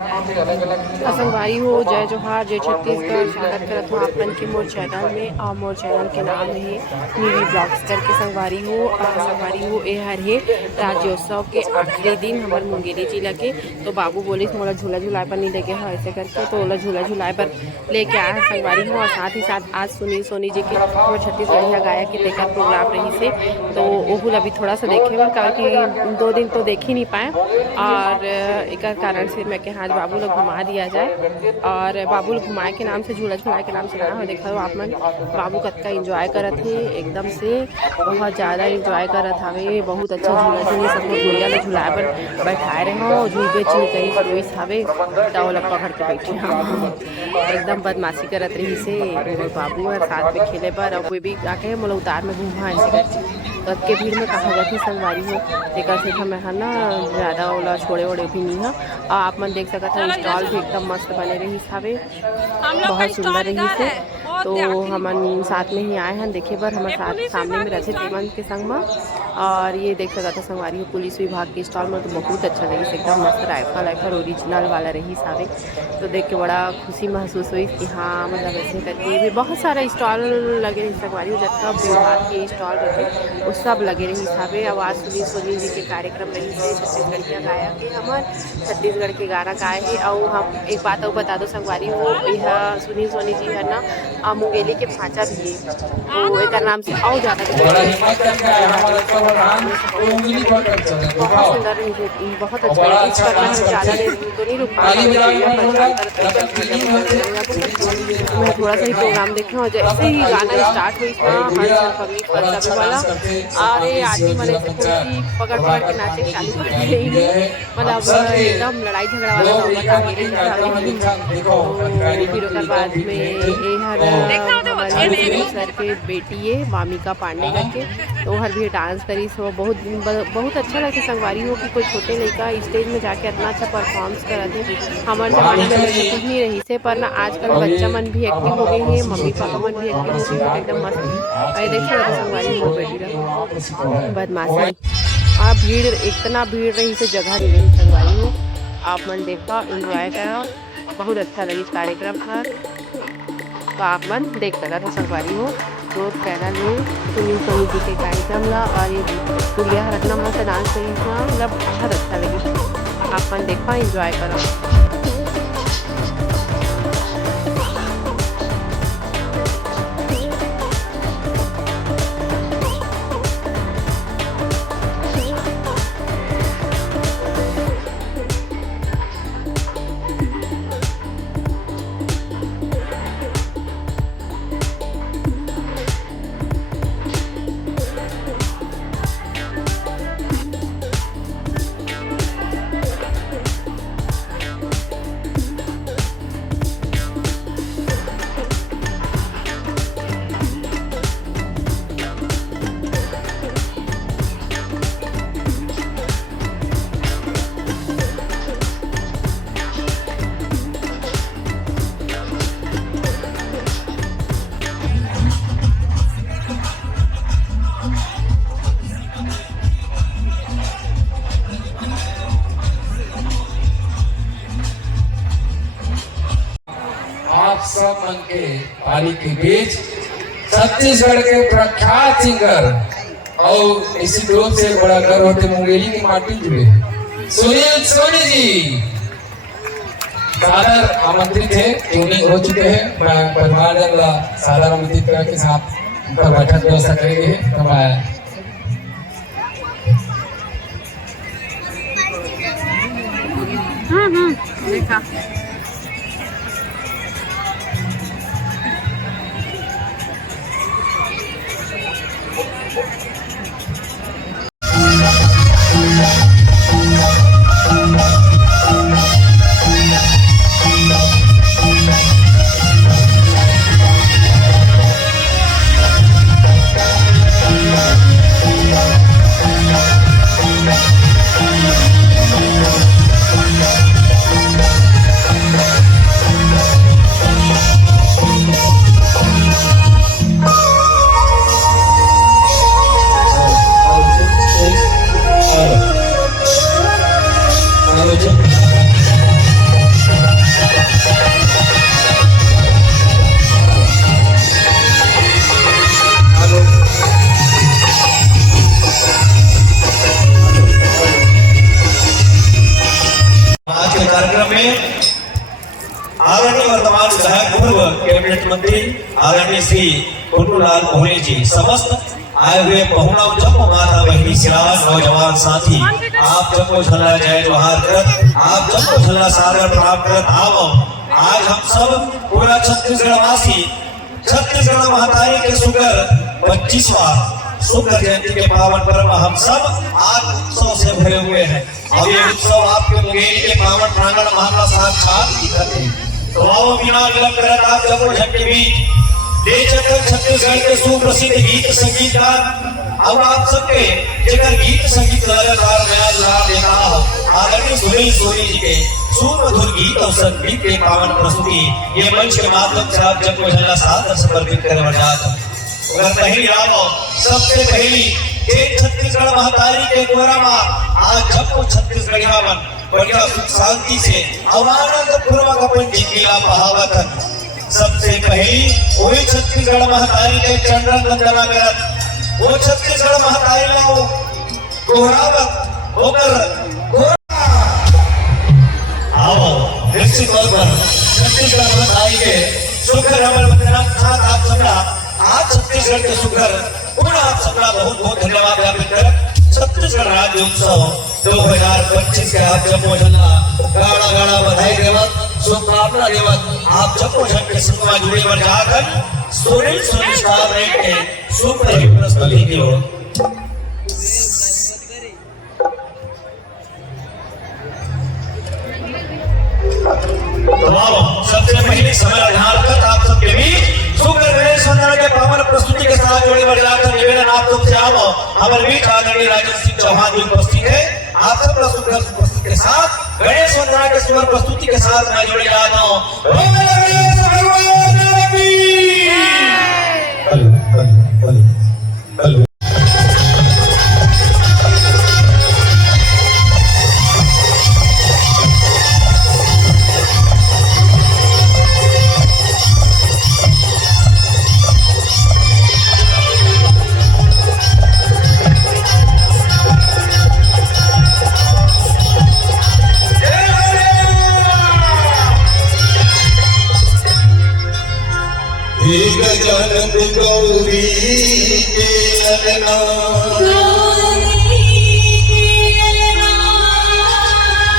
संगवारी हो जय जोहार जय छत्तीसगढ़। स्वागत करत हूँ आपन के मोर चैनल में और मोर चैनल के नाम है नीवी ब्लॉग्स करके। संगवारी हो ए हर है राज्योत्सव के आखिरी दिन हमार मुंगेली जिला के। तो बाबू बोलिस मोला झूला झुलाए पर नहीं लेके है ऐसे करके, तो ओला झूला झुलाए पर लेके आया संगवारी हो। और साथ ही साथ आज सुनील सोनी जी के मोर छत्तीसगढ़िया गायक के तेकर प्रोग्राम रही से, तो ओहुल अभी थोड़ा सा देखे बर क्योंकि 2 दिन तो देख ही नहीं पाए। और एक कारण से मैं के आज बाबू लोग घुमा दिया जाए। और बाबू लोग घुमाए के नाम से झूला झुलाए के नाम से ना हो देखा आप मन बाबू कतका इंजॉय करत थे, एकदम से बहुत ज़्यादा इंजॉय करत हवे। बहुत अच्छा झूला झूली सब लोग गुड़िया ले झुलाए पर बैठाए रहे हो, झूलबे चिल करी रोइस हवे तो लग पकड़ के बैठे हम एकदम बदमाशी करत रही से बाबू और साथ में खेले पर। और कोई भी आके मोला उतार में घूमा ऐसे करके तब के भीड़ में कहा जाती संगवारी हो एक से हमें है ना ज़्यादा ओला छोड़े ओड़े भी नहीं है। और आप मन देख सकते हैं स्टॉल भी एकदम मस्त बने रही हवे, बहुत सुंदर रही से। तो हमन साथ में ही आए हैं देखे बर, हमारे साथ सामने में रहते तेमन के संग में। और ये देख सकता था संगवारी हो पुलिस विभाग के स्टॉल में, तो बहुत अच्छा लगी एकदम मस्त राइफल ओरिजिनल वाला रही सारे। तो देख के बड़ा खुशी महसूस हुई कि हाँ मतलब ऐसे करके भी बहुत सारा स्टॉल लगे रही संगवारी हो। जब विभाग के स्टॉल रहते वो सब लगे रही साबे। आवाज़ सुनील सोनी जी के कार्यक्रम रही है, छत्तीसगढ़िया गायक है हमार छत्तीसगढ़ के गाना गाए है। और हम एक बात और बता दो संगवारी हो, यह सुनील सोनी जी है ना मुंगेली के भांचा भी है, तो एक नाम से और ज़्यादा बहुत सुंदर रही, बहुत अच्छा लगी। इस पर मैं ज़्यादा देर तो नहीं रुक पाऊँगी, मैं थोड़ा सा ही प्रोग्राम देखे और जैसे ही गाना स्टार्ट हुई था हर पब्लिक सभी वाला अरे आदमी मैंने से कुर्सी पकड़ पकड़ के नाचे चालू कर रही है, मतलब एकदम लड़ाई झगड़ा वाला नौबत आ गई। फिर उसके बाद में ये हर सर के बेटी है वामिका पांडे करके, तो हर भी डांस करी सो बहुत अच्छा लगे संगवारी हो कि कोई छोटे लड़का स्टेज में जाके इतना अच्छा परफॉर्मेंस करते हैं। हमारे जमाने में ऐसे कुछ नहीं रही से, पर ना आजकल बच्चा मन भी एक्टिव हो गए हैं, मम्मी पापा मन भी एक्टिव हो गए हैं, एकदम मस्त देखिए संगवारी हो बेटी बदमाशी। और भीड़ इतना भीड़ रही से जगह नहीं रही संगवारी हो। आप मन देखा इंजॉय करा, बहुत अच्छा लगी इस कार्यक्रम पर, तो आप मन देख सकता था संगवारी हो। तो चैनल में सुनील सोनी जी के कार्यक्रम ला और ये गुड़िया रत्ना मस्त डांस करी था, मतलब बहुत अच्छा लगी। आप मन देखा इंजॉय करा। आप सब मन के पारी के बीच छत्तीसगढ़ के प्रख्यात सिंगर और इसी ग्रुप से बड़ा गर्व होते मुंगेली की माटी जुड़े सुनील सोनी जी सादर आमंत्रित है, ट्यूनिंग हो चुके हैं। मैं परिवार सादर आमंत्रित करके साथ उनका बैठक व्यवस्था करेंगे। तो मैं देखा कार्यक्रम में आदरणीय वर्तमान विधायक पूर्व कैबिनेट मंत्री आदरणीय श्री कुंडूलाल मोहने जी, समस्त आए हुए बहुना जम्मू माता बहनी सिराज नौजवान साथी, आप जम्मू झल्ला जय जोहार कर, आप जम्मू झल्ला सागर प्रणाम कर। आओ आज हम सब पूरा छत्तीसगढ़ वासी छत्तीसगढ़ महातारी के शुक्र 25वां शुक्र जयंती के पावन पर्व हम सब आज उत्सव से भरे हुए हैं। और ये उत्सव आपके मुंगेरी के पावन प्रांगण महात्मा साक्षात दिखत है। तो आओ बिना विलंब करत आप जम्मू झट के बीच ले चलकर छत्तीसगढ़ के सुप्रसिद्ध गीत संगीतकार और आप सबके जेकर गीत संगीत लगातार नया जुड़ा देना आदरणीय सुनील सोनी जी के सुमधुर गीत और संगीत के पावन प्रस्तुति ये मंच के माध्यम से आप जब झल्ला सादर समर्पित करे बजात। अगर पहली राम सबसे पहली छत्तीसगढ़ महातारी के गोरा माँ आज जब छत्तीसगढ़ मन बढ़िया सुख शांति से और आनंद पूर्वक अपन जिंदगी ला बहावत। सबसे पहली वही छत्तीसगढ़ महातारी के चंद्रन वंदना करत, वो छत्तीसगढ़ महातारी ला गोहरावत होकर आओ निश्चित तौर पर छत्तीसगढ़ महातारी के शुक्र रमन वंदना खात आप सबला आज छत्तीसगढ़ के शुक्र पूरा आप सबला बहुत बहुत धन्यवाद ज्ञापित कर। छत्तीसगढ़ राज्य उत्सव 2025 के आप जम्मू झल्ला गाड़ा गाड़ा बधाई देवत शुभकामना देवत आप जम्मू झट के संगमा जुड़े बर जाकर सोनी स्टार रेट के सुपर हिट प्रस्तुति की ओर तमाम सबसे पहले समय आधार कर आप सबके बीच शुक्र गणेश वंदना के पावन प्रस्तुति के साथ जोड़े बर जाकर निवेदन आप सबसे आओ हमारे बीच आदरणीय राजेंद्र सिंह चौहान जी उपस्थित है। आप सब शुक्र प्रस्तुति के साथ गणेश वंदना के सुंदर प्रस्तुति के साथ मैं जोड़े जाता हूँ। गजानन गौरी के ललना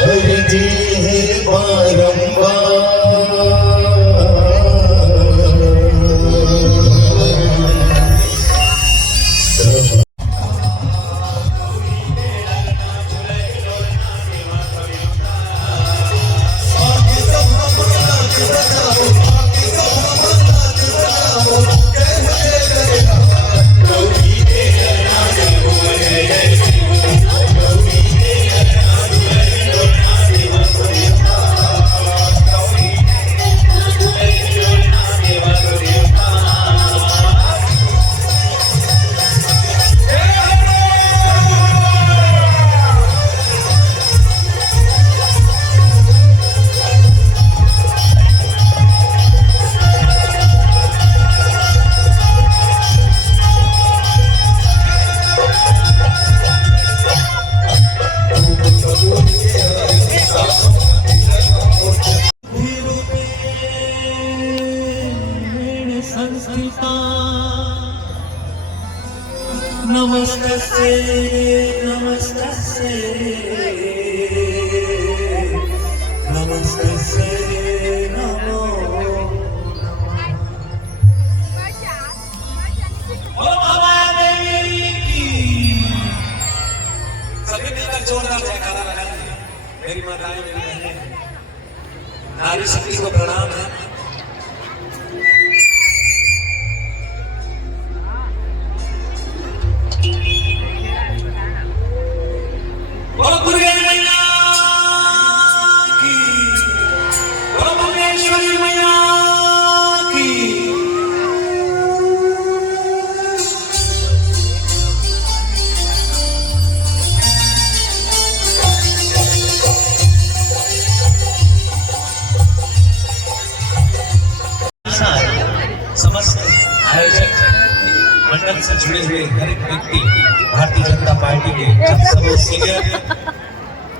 हरि जी बारंबार नमस्ते नमस्ते नमस्ते नमो सभी मिलकर जोरदार जयकारा लगाएंगे। मेरी माताएं मेरी बहनें नारी शक्ति को प्रणाम है। समस्त आयोजक मंडल से जुड़े हुए हर एक व्यक्ति भारतीय जनता पार्टी के सब सीनियर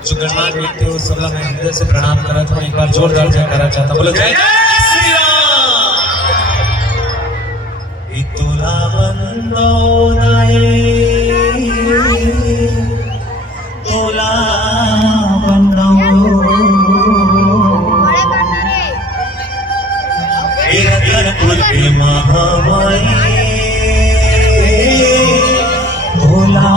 जो गणमान्य व्यक्ति उस सभा में हृदय से प्रणाम करत हूँ। एक बार जोरदार जयकारा चाहता हूँ। बोलो जय जय श्री राम। तुला वंदनाए तुला रतनपुर की महामाई भोला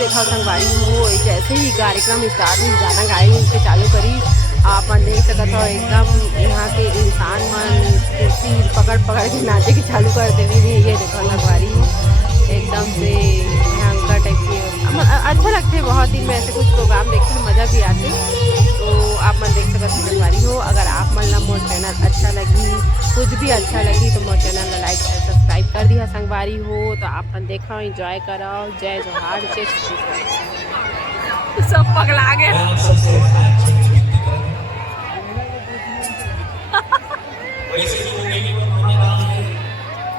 देखा संगवारी हो जैसे ही कार्यक्रम स्टार्ट हुई गाना गाई उसके चालू करी आप मन देख सकत हो एकदम यहाँ के इंसान मन कुर्सी पकड़ पकड़ के नाचे के चालू कर देवी भी। ये देखो संगवारी एकदम से भयंकर टाइप की अच्छा लगते है। बहुत दिन में ऐसे कुछ प्रोग्राम देखने में मज़ा भी आते, तो आप मन देख सकते संगवारी हो। अगर आप मन ला मोर चैनल अच्छा लगी कुछ भी अच्छा लगी तो मोर चैनल ला लाइक सब्सक्राइब कर दिया संगवारी हो। तो आप मन देखो एंजॉय करो। जय जोहार जय श्री सब पगला गए।